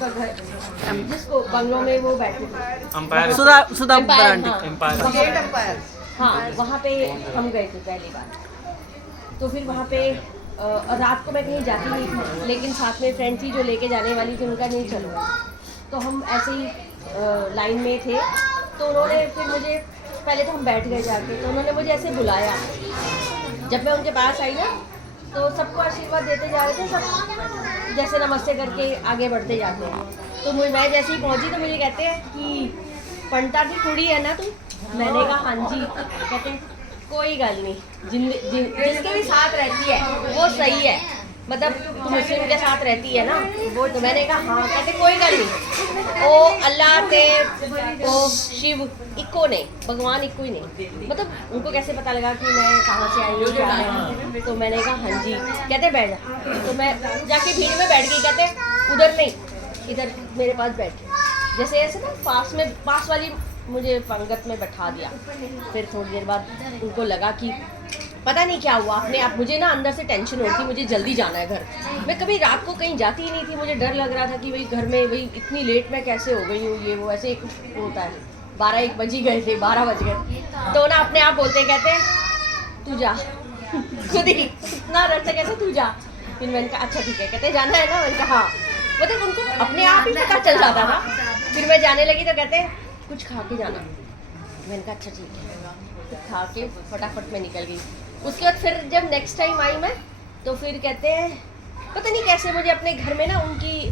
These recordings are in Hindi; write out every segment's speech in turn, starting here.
उनका घर जिसको बंगलों में वो बैठे थे अंपायर सुधा एम्पायर, ब्रांड हाँ, एम्पायर स्टेट एम्पायर। हाँ वहाँ पे हम गए थे पहली बार। तो फिर वहाँ पे रात को मैं कहीं जाती नहीं थी, लेकिन साथ में फ्रेंड थी जो लेके जाने वाली थी, उनका नहीं चलो। तो हम ऐसे ही लाइन में थे, तो उन्होंने फिर मुझे, पहले तो हम बैठ गए जाके, तो उन्होंने मुझे ऐसे बुलाया। जब मैं उनके पास आई ना, तो सबको आशीर्वाद देते जा रहे थे, सब जैसे नमस्ते करके आगे बढ़ते जाते हैं। तो मैं जैसे ही पहुंची तो मुझे कहते हैं कि पंटा की कुड़ी है ना तू? मैंने कहा हाँ जी। कहते हैं कोई गल नहीं, जिसके भी साथ रहती है वो सही है, मतलब तू मुस्लिम के साथ रहती है ना वो। तो मैंने कहा हाँ। कहते कोई गल नहीं, ओ अल्लाह ते ओ शिव इको ने, भगवान इको ही नहीं। मतलब उनको कैसे पता लगा कि मैं कहाँ से आई हूँ, क्या है। तो मैंने कहा हाँ जी। कहते बैठ जा। तो मैं जाके भीड़ में बैठ गई। कहते उधर नहीं, इधर मेरे पास बैठ। जैसे ऐसे ना पास वाली मुझे पंगत में बैठा दिया। फिर थोड़ी देर बाद उनको लगा कि पता नहीं क्या हुआ, अपने आप मुझे ना अंदर से टेंशन होती, मुझे जल्दी जाना है घर। मैं कभी रात को कहीं जाती ही नहीं थी, मुझे डर लग रहा था कि भाई घर में भाई इतनी लेट मैं कैसे हो गई हूँ, ये वो ऐसे एक होता है। 12-1 बज ही गए थे, 12 बज गए। तो ना अपने आप बोलते कहते तू जा खुद ही इतना रट से कहते तू जा। फिर मैंने कहा अच्छा ठीक है। कहते जाना है ना? मैंने कहा हाँ। मतलब उनको अपने आप ही पता चल जाता था। फिर मैं जाने लगी तो कहते कुछ खा के जाना। मैंने कहा अच्छा ठीक है। खा के फटाफट में निकल गई। उसके बाद फिर जब नेक्स्ट टाइम आई मैं, तो फिर कहते हैं पता नहीं कैसे मुझे अपने घर में ना, उनकी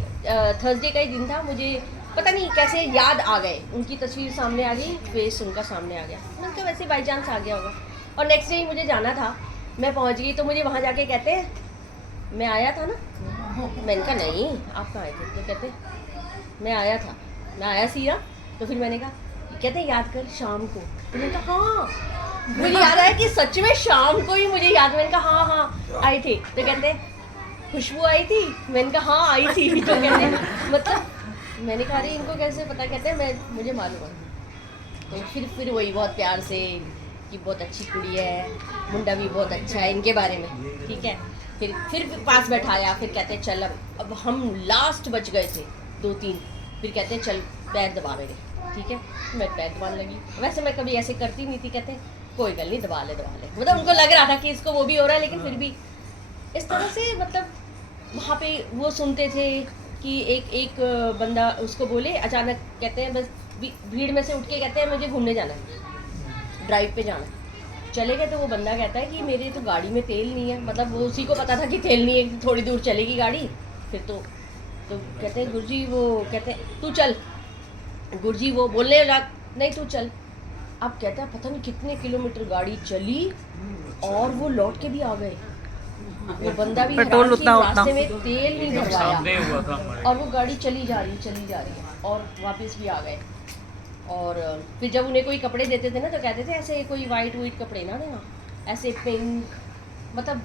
थर्सडे का ही दिन था, मुझे पता नहीं कैसे याद आ गए, उनकी तस्वीर सामने आ गई, फेस उनका सामने आ गया। मैंने कहा वैसे बाई चांस आ गया होगा। और नेक्स्ट डे ही मुझे जाना था, मैं पहुंच गई। तो मुझे वहाँ जाके कहते हैं मैं आया था ना? मैंने कहा नहीं, आप कहाँ आए थे? तो कहते मैं आया था, मैं आया सिया। तो फिर मैंने कहा कहते याद कर शाम को। तो मैंने कहा हाँ, मुझे याद आया कि सच में शाम को ही मुझे याद। मैंने कहा हाँ आई थी। तो कहते खुशबू आई थी? मैंने कहा हाँ आई थी। तो कहते मतलब मैंने कहा अरे इनको कैसे पता? कहते मैं मुझे मालूम है। तो फिर वही बहुत प्यार से कि बहुत अच्छी कुड़ी है, मुंडा भी बहुत अच्छा है, इनके बारे में ठीक है। फिर पास बैठाया। फिर कहते चल अब हम लास्ट बच गए थे 2-3। फिर कहते चल पैर दबा मेरे, ठीक है। मैं पैर दबाने लगी। वैसे मैं कभी ऐसे करती नहीं थी। कहते कोई गल नहीं, दबा ले। मतलब उनको लग रहा था कि इसको वो भी हो रहा है, लेकिन फिर भी इस तरह से मतलब वहाँ पे वो सुनते थे कि एक बंदा उसको बोले अचानक, कहते हैं बस भीड़ में से उठ के कहते हैं मुझे घूमने जाना है, ड्राइव पे जाना है। चले गए तो वो बंदा कहता है कि मेरे तो गाड़ी में तेल नहीं है। मतलब वो उसी को पता था कि तेल नहीं है, थोड़ी दूर चलेगी गाड़ी। फिर तो कहते हैं गुरुजी, वो कहते हैं तू चल। गुरुजी वो बोलने लगा नहीं तू चल। अब कहता है पता नहीं कितने किलोमीटर गाड़ी चली और वो लौट के भी आ गए। वो बंदा भी पेट्रोल उतना रास्ते में तेल नहीं भरवाया, और वो गाड़ी चली जा रही है और वापस भी आ गए। और फिर जब उन्हें कोई कपड़े देते थे ना, तो कहते थे ऐसे कोई वाइट कपड़े ना देना, ऐसे पिंक, मतलब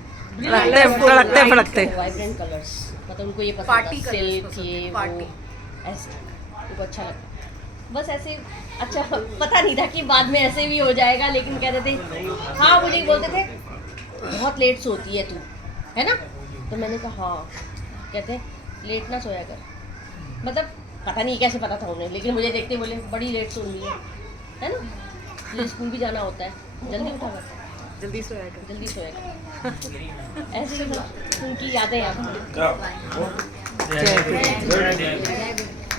फड़कते वाइब्रेंट कलर्स। मतलब उनको ये पसंद था, सिल्क ये वो ऐसे उनको अच्छा लगता। बस ऐसे अच्छा पता नहीं था कि बाद में ऐसे भी हो जाएगा, लेकिन कहते थे हाँ। मुझे बोलते थे बहुत लेट सोती है तू, है ना? तो मैंने कहा हाँ। कहते लेट ना सोया कर। मतलब पता नहीं कैसे पता था उन्हें, लेकिन मुझे देखते बोले बड़ी लेट सो रही है ना? मुझे स्कूल भी जाना होता है, जल्दी उठा कर, जल्दी सोया कर। ऐसे ही उनकी यादें हैं।